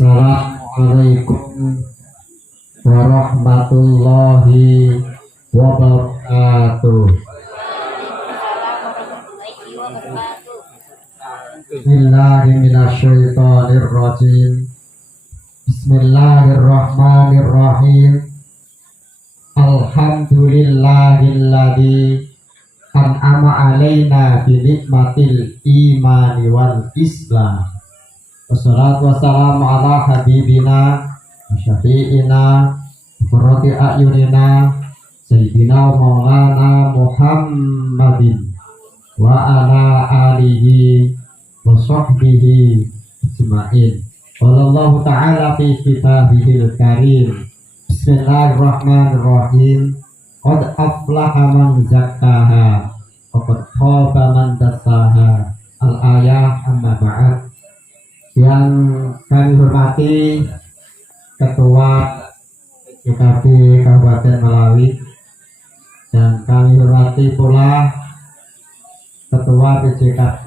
Assalamualaikum warahmatullahi wabarakatuh. Bismillahirrahmanirrahim. Bismillahirrahmanirrahim. Alhamdulillahilladzi an'ama alaina bi nikmatil imani wal islam. Wassalatu wassalamu ala habibina wa syafi'ina qurrati a'yunina sayyidina wa maulana Muhammadin wa ala alihi wa sahbihi ajma'in. Wallahu ta'ala fi kitabihil karim. Bismillahirrahmanirrahim. Qad aflaha man zakkaha wa qad khaba man dassaha. Al-ayah amma ba'd. Yang kami hormati Ketua PKB Kabupaten Melawi, dan kami hormati pula Ketua PJKB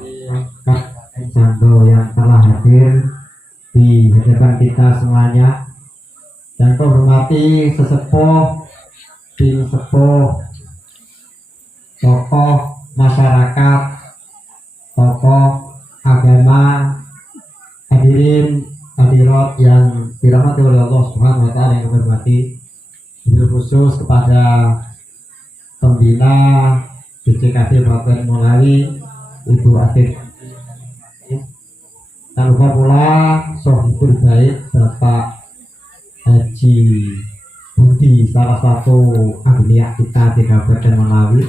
Kabupaten Jando yang telah hadir di hadapan kita semuanya, dan kami hormati sesepuh, tim sepuh, tokoh masyarakat, tokoh agama, hadirin hadirat yang dirahmati oleh Allah Subhanahu wa taala, yang hormati khusus kepada pembina PJKB Kabupaten Melawi, Ibu Atif, dan lupa pula sohibul baik Bapak Haji Budi, salah satu ahliah kita di Kabupaten Melawi.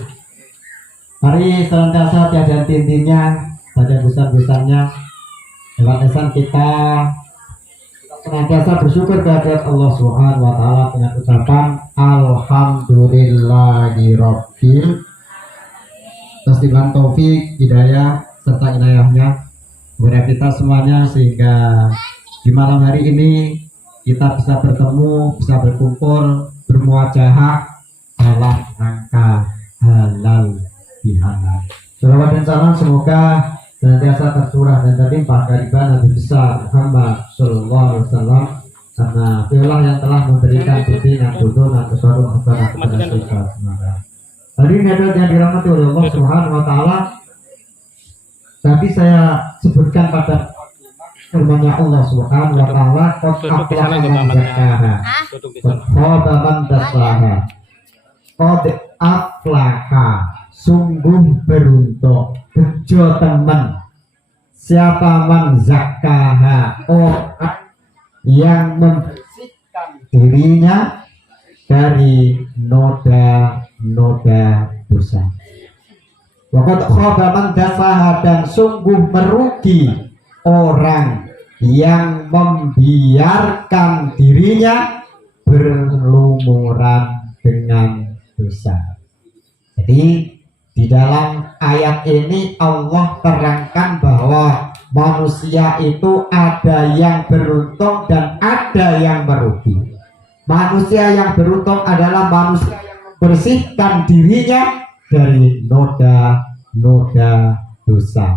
Mari senantiasa tiada henti-hentinya baca busan-busannya, lewat esan kita senantiasa bersyukur kehadirat Allah Subhanahu wa taala dengan ucapan alhamdulillahirabbil, atas dengan taufik, hidayah serta inayahnya kepada kita semuanya, sehingga di malam hari ini kita bisa bertemu, bisa berkumpul, bermuajahah dalam rangka halal bihalal. Shalawat dan salam semoga senantiasa tercurah dan terlimpah dari Nabi besar Muhammad Sallallahu Alaihi Wasallam, karena beliau yang telah memberikan bimbingan tutur dan keseluruhan kepada kita semua. Hari ini adalah yang dirahmati oleh Allah Subhanahu Wa Taala. Tadi saya sebutkan pada firman-Nya Allah Subhanahu Wa Taala, qad aflaha man zakkaha wa khaba man dassaha. Qad aflaha, sungguh beruntung, bejo temen siapa man zakkaha, orang yang membersihkan dirinya dari noda-noda dosa. Waqad khaba man dassaha, dan sungguh merugi orang yang membiarkan dirinya berlumuran dengan dosa. Jadi di dalam ayat ini Allah terangkan bahwa manusia itu ada yang beruntung dan ada yang merugi. Manusia yang beruntung adalah manusia yang membersihkan dirinya dari noda-noda dosa.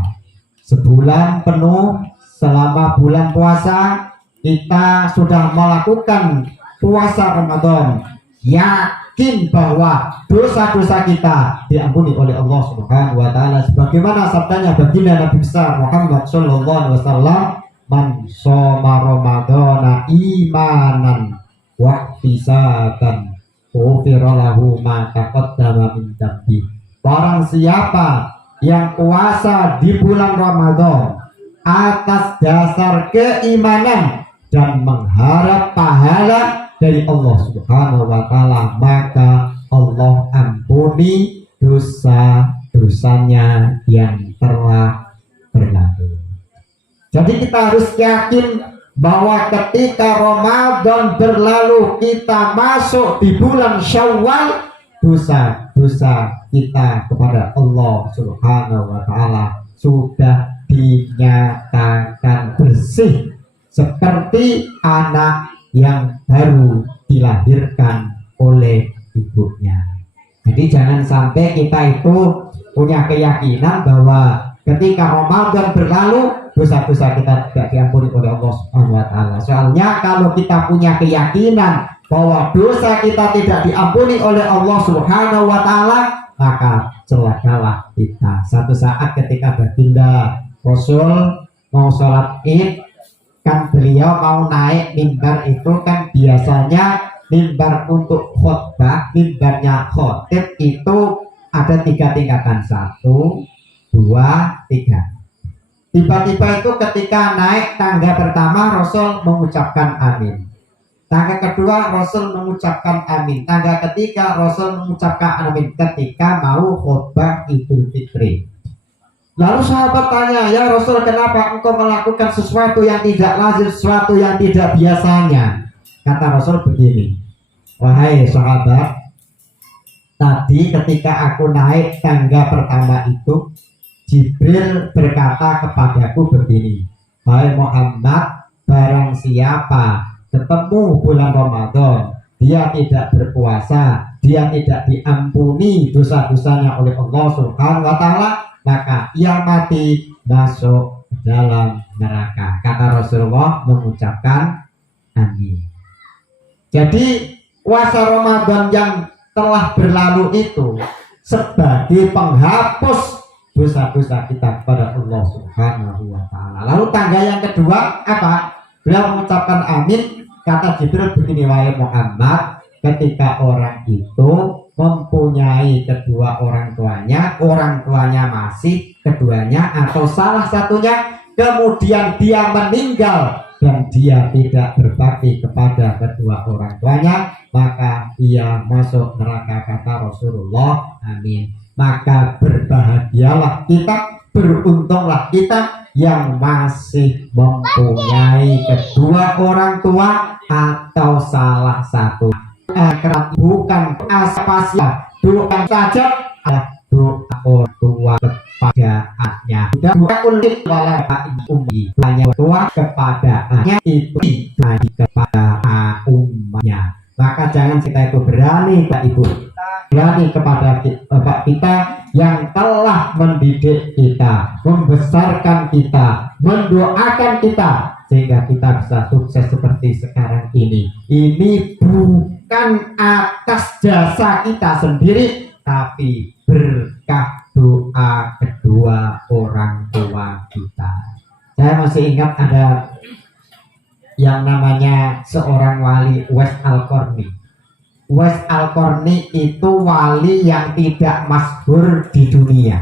Sebulan penuh selama bulan puasa kita sudah melakukan puasa Ramadan, yakin bahwa dosa-dosa kita diampuni oleh Allah Subhanahu wa taala, sebagaimana sabdanya baginda Nabi besar Muhammad sallallahu alaihi wasallam, man shoma ramadhana imanan wa ihtisaban ghufira lahu ma taqaddama min dhanbi. Barang siapa yang puasa di bulan Ramadan atas dasar keimanan dan mengharap pahala dari Allah Subhanahu wa taala, maka Allah ampuni dosa-dosanya yang telah berlalu. Jadi kita harus yakin bahwa ketika Ramadan berlalu, kita masuk di bulan Syawal, dosa-dosa kita kepada Allah Subhanahu wa taala sudah dinyatakan bersih, seperti anak yang baru dilahirkan oleh ibunya. Jadi jangan sampai kita itu punya keyakinan bahwa ketika Ramadan berlalu dosa-dosa kita tidak diampuni oleh Allah Subhanahu wa taala. Soalnya kalau kita punya keyakinan bahwa dosa kita tidak diampuni oleh Allah Subhanahu wa taala, maka celakalah kita. Satu saat ketika baginda Rasul mau sholat Id, kan beliau mau naik mimbar itu kan biasanya mimbar untuk khutbah, mimbarnya khotib itu ada 3 tingkatan, 1, 2, 3. Tiba-tiba itu ketika naik tangga pertama Rasul mengucapkan amin. Tangga kedua Rasul mengucapkan amin. Tangga ketiga Rasul mengucapkan amin ketika mau khutbah Idul Fitri. Lalu sahabat tanya, ya Rasul, kenapa engkau melakukan sesuatu yang tidak lazim, sesuatu yang tidak biasanya? Kata Rasul begini, wahai sahabat, tadi ketika aku naik tangga pertama itu, Jibril berkata kepadaku begini, wahai Muhammad, barang siapa ketemu bulan Ramadan, dia tidak berpuasa, dia tidak diampuni dosa-dosanya oleh Allah Subhanahu wa taala, maka ia mati masuk dalam neraka. Kata Rasulullah mengucapkan amin. Jadi puasa Ramadan yang telah berlalu itu sebagai penghapus dosa-dosa kita kepada Allah Subhanahu wa taala. Lalu tangga yang kedua apa? Beliau mengucapkan amin. Kata Jibril begini, wahai Muhammad, ketika orang itu mempunyai kedua orang tuanya masih keduanya atau salah satunya, kemudian dia meninggal dan dia tidak berbakti kepada kedua orang tuanya, maka ia masuk neraka. Kata Rasulullah, amin. Maka berbahagialah kita, beruntunglah kita yang masih mempunyai kedua orang tua atau salah satu. Bukan aspasial, doa saja adalah doa orang tua kepada anaknya. Doa ulit wala ummi, hanya tua kepada anaknya itu lagi kepada umatnya. Maka jangan kita itu berani kepada ibu kita, berani kepada bapak kita yang telah mendidik kita, membesarkan kita, mendoakan kita sehingga kita bisa sukses seperti sekarang ini. Ini bukan atas jasa kita sendiri, tapi berkah doa kedua orang tua kita. Saya masih ingat ada yang namanya seorang wali, Uwais Al-Qarni. Uwais Al-Qarni itu wali yang tidak masyhur di dunia,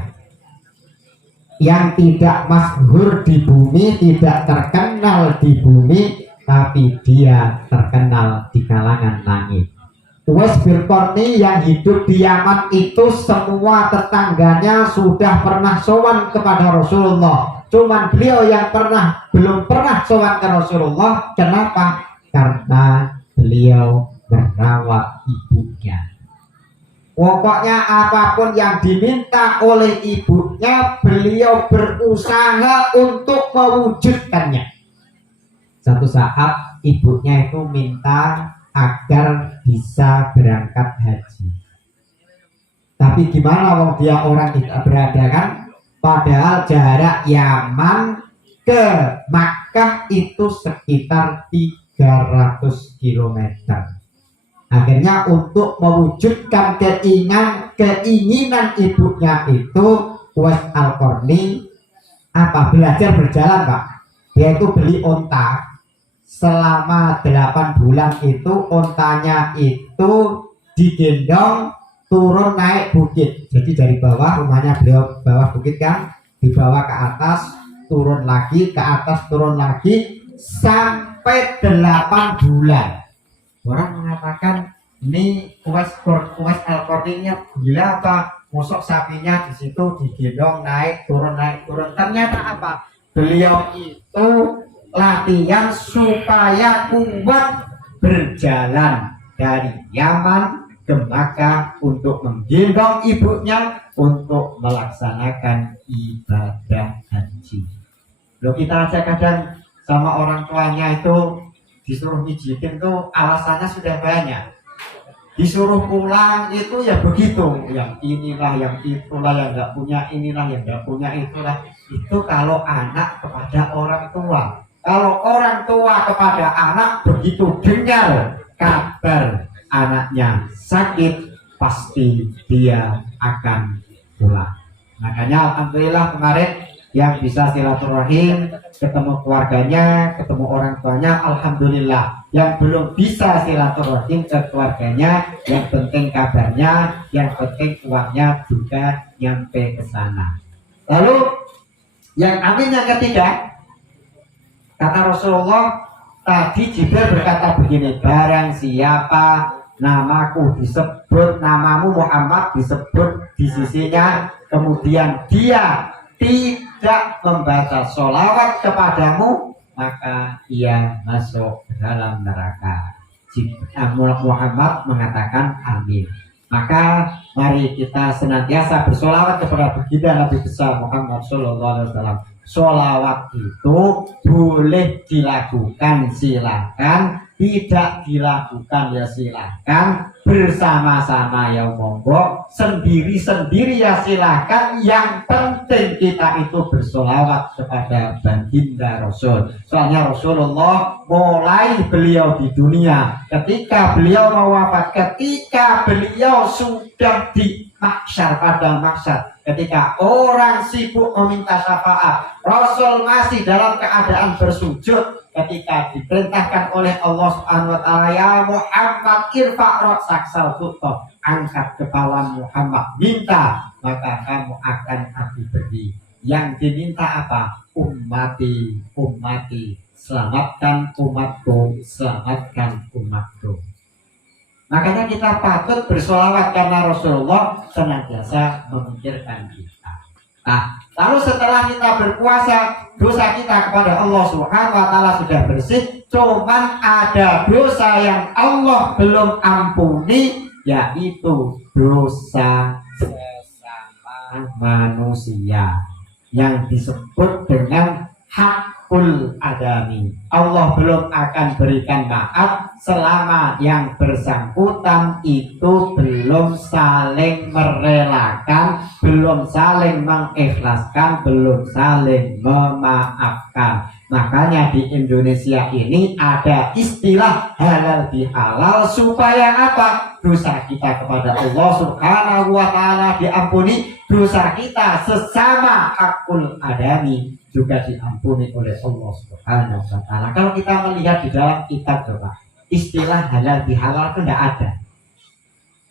yang tidak masyhur di bumi, tidak terkenal di bumi, tapi dia terkenal di kalangan langit. Uwais bin Qarni yang hidup di Yaman itu semua tetangganya sudah pernah sowan kepada Rasulullah. Cuman beliau yang belum pernah sowan ke Rasulullah. Kenapa? Karena beliau merawat ibunya. Pokoknya apapun yang diminta oleh ibunya, beliau berusaha untuk mewujudkannya. Satu saat ibunya itu minta agar bisa berangkat haji. Tapi gimana wong dia orang tidak berada kan? Padahal jarak Yaman ke Makkah itu sekitar 300 km. Akhirnya untuk mewujudkan keinginan ibunya itu, Uwais Al-Qarni belajar berjalan, Pak. Dia itu beli onta. Selama 8 bulan itu ontanya itu digendong turun naik bukit. Jadi dari bawah, rumahnya beliau bawah bukit kan, dibawa ke atas, turun lagi, ke atas, turun lagi sampai 8 bulan. Orang mengatakan ini Uwais Al-Qarni gila apa? Mosok sapinya di situ digendong naik turun. Ternyata apa? Beliau itu latihan supaya kuat berjalan dari Yaman ke Makkah untuk menggendong ibunya untuk melaksanakan ibadah haji. Loh, kita aja kadang sama orang tuanya itu disuruh mijitin tuh alasannya sudah banyak. Disuruh pulang itu ya begitu, yang inilah, yang itulah, yang nggak punya inilah, yang nggak punya itulah. Itu kalau anak kepada orang tua. Kalau orang tua kepada anak, begitu dengar kabar anaknya sakit, pasti dia akan pulang. Makanya alhamdulillah kemarin yang bisa silaturahim, ketemu keluarganya, ketemu orang tuanya, alhamdulillah. Yang belum bisa silaturahim ke keluarganya, yang penting kabarnya, yang penting uangnya juga nyampe ke sana. Lalu yang amin yang ketiga, kata Rasulullah tadi, Jibril berkata begini, barang siapa namaku disebut, namamu Muhammad disebut di sisinya, kemudian dia tidak membaca sholawat kepadamu, maka ia masuk dalam neraka. Muhammad mengatakan amin. Maka mari kita senantiasa bersolawat kepada baginda Nabi besar Muhammad SAW. Solawat itu boleh dilakukan, silakan. Tidak dilakukan ya silakan, bersama-sama ya monggo, sendiri-sendiri ya silakan. Yang penting kita itu bersolawat kepada baginda Rasul. Soalnya Rasulullah mulai beliau di dunia, ketika beliau mau wafat, ketika beliau sudah di mahsyar, pada mahsyar, ketika orang sibuk meminta syafaat, Rasul masih dalam keadaan bersujud. Ketika diperintahkan oleh Allah Subhanahu wa taala, ya Muhammad irfa' ra'sak sal tu'ta, angkat kepala Muhammad, minta, maka kamu akan aku beri. Yang diminta apa? Ummati, ummati, selamatkan umatku, selamatkan umatku. Makanya kita patut bersolawat karena Rasulullah senantiasa memikirkan kita. Nah, lalu setelah kita berpuasa, dosa kita kepada Allah Subhanahu wa taala sudah bersih, cuman ada dosa yang Allah belum ampuni, yaitu dosa sesama manusia yang disebut dengan hakul adami. Allah belum akan berikan maaf selama yang bersangkutan itu belum saling merelakan, belum saling mengikhlaskan, belum saling memaafkan. Makanya di Indonesia ini ada istilah halal bihalal, supaya apa? Dosa kita kepada Allah Subhanahu wa taala diampuni, dosa kita sesama hakul adami juga diampuni oleh Allah Subhanahu wa taala. Kalau kita melihat di dalam kitab, coba, istilah halal bihalal itu tidak ada.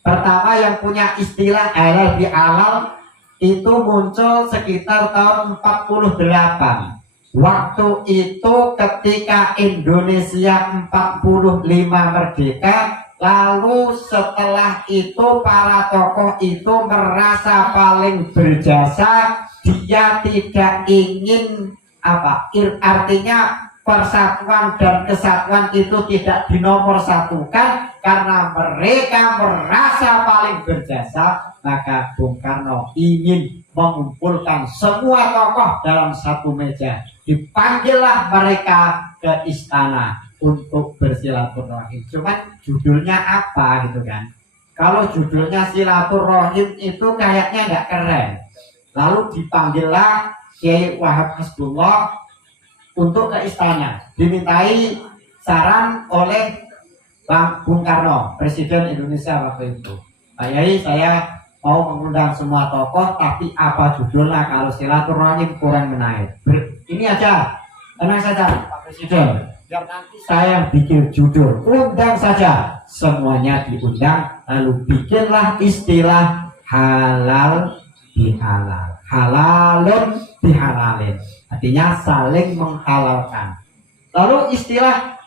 Pertama yang punya istilah halal bihalal itu muncul sekitar tahun 48. Waktu itu ketika Indonesia 45 merdeka, lalu setelah itu para tokoh itu merasa paling berjasa. Dia tidak ingin artinya persatuan dan kesatuan itu tidak dinomorsatukan, karena mereka merasa paling berjasa. Maka Bung Karno ingin mengumpulkan semua tokoh dalam satu meja. Dipanggillah mereka ke istana untuk bersilaturahim. Cuman judulnya apa gitu kan? Kalau judulnya silaturahim itu kayaknya nggak keren. Lalu dipanggillah Kiai Wahab Hasbullah untuk ke istana, dimintai saran oleh Bung Karno, Presiden Indonesia waktu itu. Pak Yai, saya mau mengundang semua tokoh, tapi apa judulnya? Kalau silaturahim kurang menarik. Ini aja, tenang saja Pak Presiden, biar nanti saya bikin judul, undang saja. Semuanya diundang, lalu bikinlah istilah halal bihalal, halalun bihalalin, artinya saling menghalalkan. Lalu istilah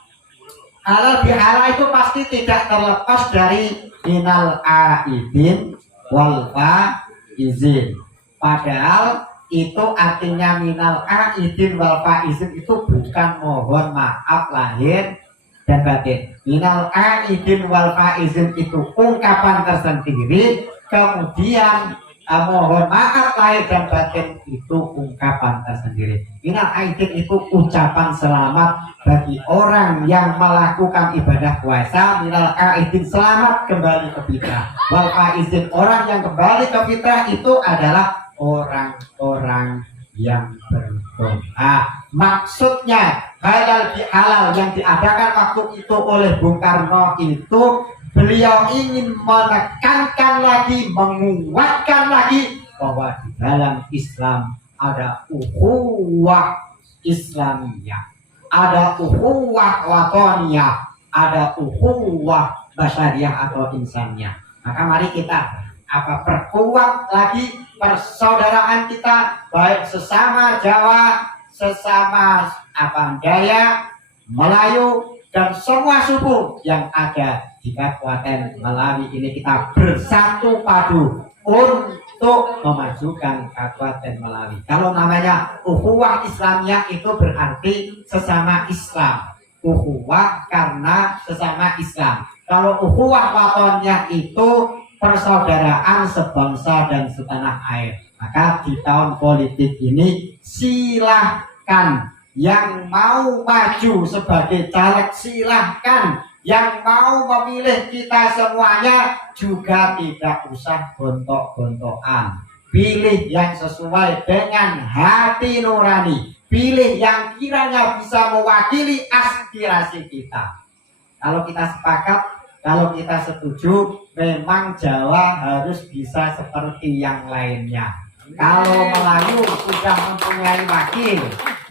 halal bihalal itu pasti tidak terlepas dari minal aidin wal faizin. Padahal itu artinya minal aidin wal faizin itu bukan mohon maaf lahir dan batin. Minal aidin wal faizin itu ungkapan tersendiri, kemudian mohon maaf lahir dan batin itu ungkapan tersendiri. Minal aidin itu ucapan selamat bagi orang yang melakukan ibadah puasa. Minal aidin selamat kembali ke fitrah. Wal faizin orang yang kembali ke fitrah itu adalah orang-orang yang berdoa. Maksudnya halal bihalal yang diadakan waktu itu oleh Bung Karno itu, beliau ingin menekankan lagi, menguatkan lagi bahwa di dalam Islam ada ukhuwah Islamiyah, ada ukhuwah watoniyah, ada ukhuwah basyariah atau insaniyah. Maka mari kita perkuat lagi persaudaraan kita, baik sesama Jawa, sesama Dayak, Melayu, dan semua suku yang ada di Kabupaten Melawi ini. Kita bersatu padu untuk memajukan Kabupaten Melawi. Kalau namanya ukhuwah Islamiyah itu berarti sesama Islam. Ukhuwah karena sesama Islam. Kalau ukhuwah watoniyah itu persaudaraan sebangsa dan setanah air. Maka di tahun politik ini silahkan yang mau maju sebagai caleg, silahkan yang mau memilih kita semuanya juga tidak usah gontok-gontokan. Pilih yang sesuai dengan hati nurani, pilih yang kiranya bisa mewakili aspirasi kita. Kalau kita sepakat, kalau kita setuju, memang Jawa harus bisa seperti yang lainnya. Kalau Melayu sudah mempunyai wakil,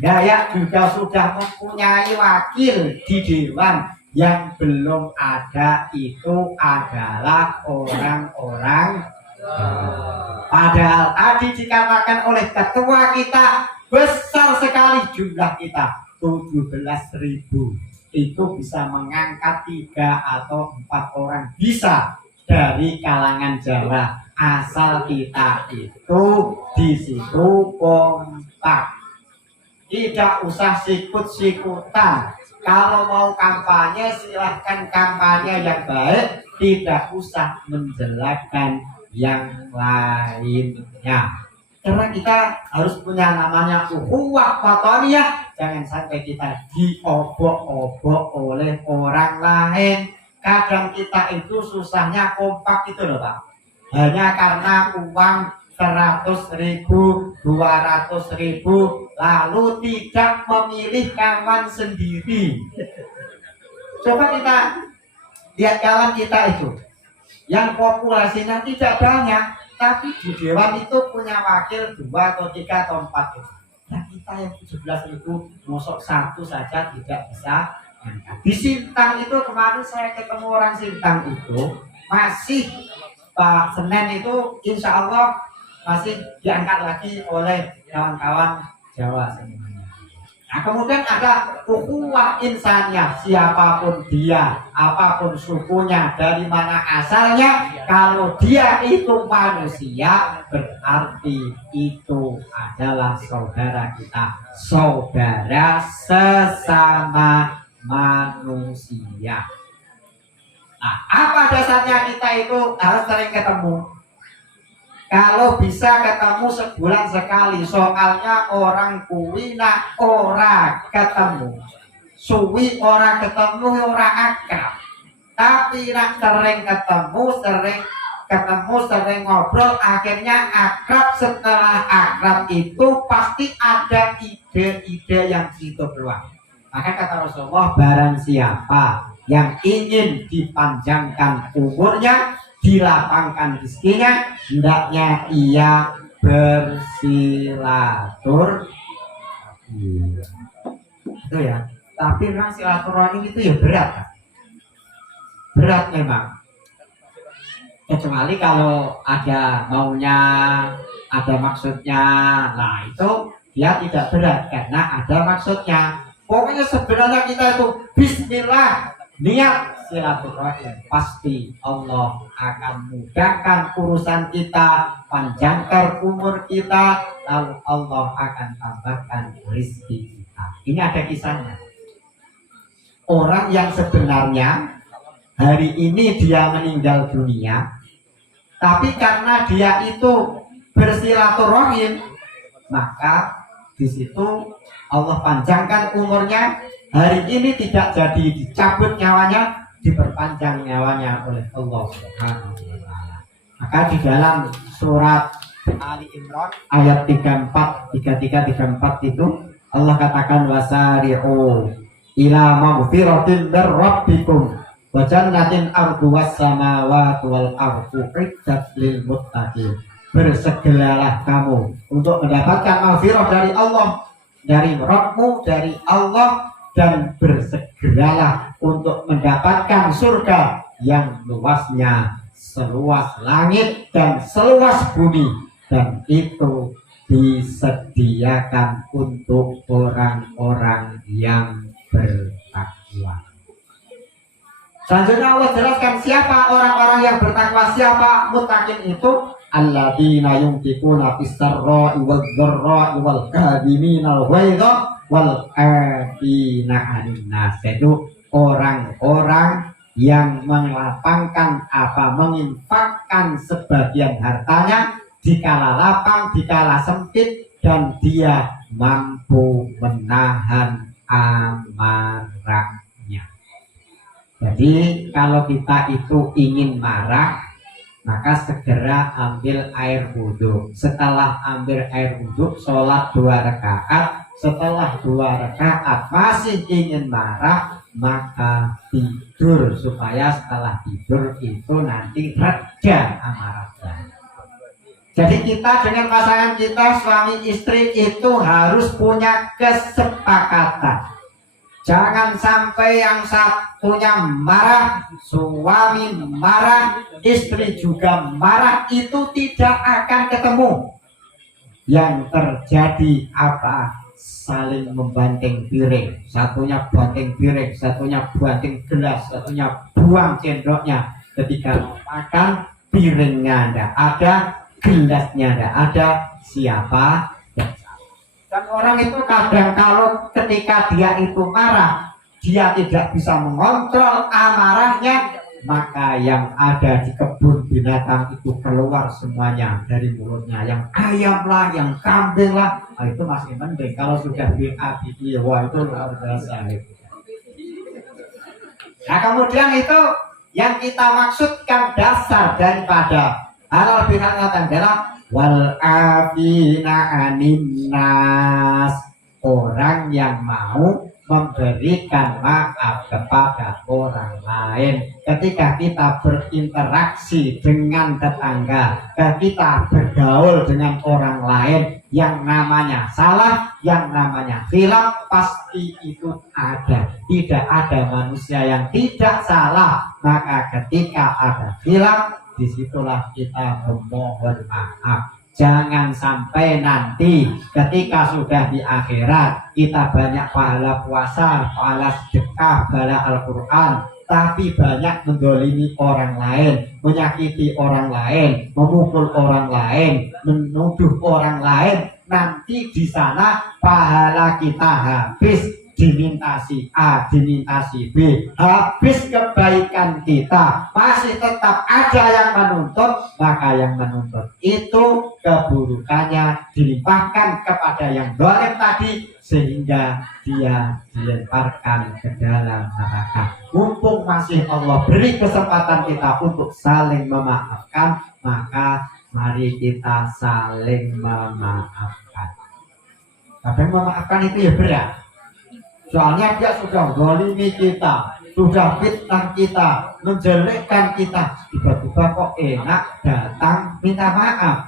Dayak juga sudah mempunyai wakil di dewan. Yang belum ada itu adalah orang-orang. Padahal tadi dikatakan oleh ketua kita, besar sekali jumlah kita, 17.000. Itu bisa mengangkat 3 atau 4 orang, bisa dari kalangan Jawa, asal kita itu di situ kompak, tidak usah sikut-sikutan. Kalau mau kampanye silahkan kampanye yang baik, tidak usah menjelekkan yang lainnya. Karena kita harus punya namanya ukhuwah watoniyah. Jangan sampai kita diobok-obok oleh orang lain. Kadang kita itu susahnya kompak gitu loh Pak, hanya karena uang 100.000, 200.000, lalu tidak memilih kawan sendiri. Coba kita lihat kawan kita itu yang populasinya tidak banyak, tapi di dewan itu punya wakil 2 atau 3 atau 4. Nah kita yang 17.000, mosok 1 saja tidak bisa. Di Sintang itu kemarin saya ketemu orang Sintang itu masih Pak Senen itu insya Allah masih diangkat lagi oleh kawan-kawan Jawa semuanya. Nah kemudian ada ukhuwah insaniyah, siapapun dia, apapun sukunya, dari mana asalnya, kalau dia itu manusia berarti itu adalah saudara kita, saudara sesama manusia. Nah apa dasarnya kita itu harus sering ketemu? Kalau bisa ketemu sebulan sekali, soalnya orang kuwi nak ora ketemu, suwi ora ketemu ora akrab. Tapi nak sering ketemu, sering ngobrol, akhirnya akrab. Setelah akrab itu pasti ada ide-ide yang itu keluar. Maka kata Rasulullah, barang siapa yang ingin dipanjangkan umurnya, dilapangkan rezekinya, hendaknya ia bersilaturahmi. Itu ya. Tapi memang silaturahmi itu ya berat kan? Berat memang. Kecuali kalau ada maunya, ada maksudnya, nah itu dia tidak berat karena ada maksudnya. Pokoknya sebenarnya kita itu bismillah, niat silaturahim, pasti Allah akan mudahkan urusan kita, panjangkan umur kita, lalu Allah akan tambahkan rezeki kita. Ini ada kisahnya. Orang yang sebenarnya hari ini dia meninggal dunia, tapi karena dia itu bersilaturahim, maka di situ Allah panjangkan umurnya. Hari ini tidak jadi dicabut nyawanya, diperpanjang nyawanya oleh Allah Subhanahu wa Ta'ala. Maka di dalam surat Ali Imran ayat 34, 33, 34 itu Allah katakan wasari'u ila maghfiratin mir rabbikum wa jannatin arduwas samawati wal ardu iddat lil muttaqin. Bersegeralah kamu untuk mendapatkan maghfirah dari Allah, dari Rabbmu, dari Allah, dan bersegeralah untuk mendapatkan surga yang luasnya seluas langit dan seluas bumi, dan itu disediakan untuk orang-orang yang bertakwa. Selanjutnya Allah jelaskan siapa orang-orang yang bertakwa, siapa muttaqin itu alladzina yunfiquna fis sarra'i wal dharra'i wal kadhiminal ghaidha wal 'afina 'anil nas. Itu orang-orang yang melapangkan menginfakkan sebagian hartanya dikala lapang, dikala sempit, dan dia mampu menahan amarahnya. Jadi kalau kita itu ingin marah, maka segera ambil air wudhu. Setelah ambil air wudhu, sholat 2 rakaat. Setelah 2 rakaat masih ingin marah, maka tidur supaya setelah tidur itu nanti reda amarahnya. Jadi kita dengan pasangan kita, suami istri itu harus punya kesepakatan. Jangan sampai yang satunya marah, suami marah, istri juga marah, itu tidak akan ketemu. Yang terjadi apa? Saling membanting piring. Satunya banting piring, satunya banting gelas, satunya buang sendoknya. Ketika makan, piringnya tidak ada, gelasnya tidak ada, siapa? Dan orang itu kadang kalau ketika dia itu marah, dia tidak bisa mengontrol amarahnya, maka yang ada di kebun binatang itu keluar semuanya dari mulutnya. Yang ayam lah, yang kambing lah, itu masih mending. Kalau sudah BABI, wah itu luar biasa. Nah kemudian itu yang kita maksudkan dasar daripada halal bihalal adalah wal afina anin nas, orang yang mau memberikan maaf kepada orang lain. Ketika kita berinteraksi dengan tetangga, kita bergaul dengan orang lain, yang namanya salah, yang namanya khilaf, pasti itu ada. Tidak ada manusia yang tidak salah. Maka ketika ada khilaf, disitulah kita memohon maaf. Jangan sampai nanti ketika sudah di akhirat kita banyak pahala puasa, pahala sedekah, pahala Al-Quran, tapi banyak mendolimi orang lain, menyakiti orang lain, memukul orang lain, menuduh orang lain. Nanti di sana pahala kita habis, diminta si A, diminta si B, habis kebaikan kita, masih tetap ada yang menuntut, maka yang menuntut itu keburukannya dilimpahkan kepada yang zalim tadi, sehingga dia dilemparkan ke dalam neraka. Mumpung masih Allah beri kesempatan kita untuk saling memaafkan, maka mari kita saling memaafkan. Tapi memaafkan itu ya berat. Soalnya dia sudah zalimi kita, sudah fitnah kita, menjelekkan kita, tiba-tiba kok enak datang minta maaf.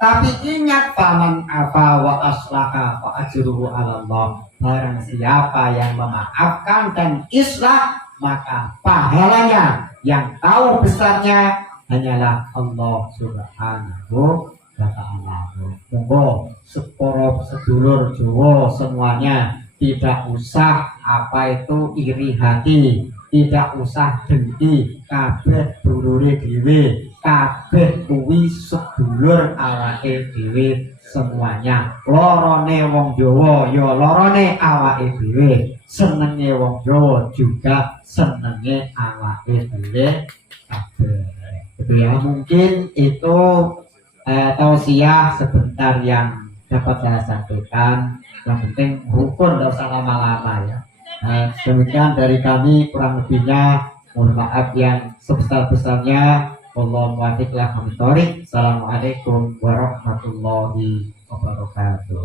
Tapi ingat, faman afa wa aslaha fa ajruhu 'ala Allah. Barang siapa yang memaafkan dan islah, maka pahalanya yang tahu besarnya hanyalah Allah Subhanahu wa ta'ala. Monggo seporo sedulur Jawa semuanya, tidak usah iri hati, tidak usah dengki, kabeh dulure dhewe, kabeh kuwi sedulur awake dhewe semuanya. Lorone wong Jawa ya lorone awake dhewe, senenge wong Jawa juga senenge awake dhewe kabeh. Itu ya, mungkin itu tausiah sebentar yang dapat saya sampaikan. Yang penting rukun, tidak usah lama-lama ya. Demikian dari kami, kurang lebihnya mohon maaf yang sebesar-besarnya. Wallahu muwaffiq ila aqwamit thoriq. Assalamualaikum warahmatullahi wabarakatuh.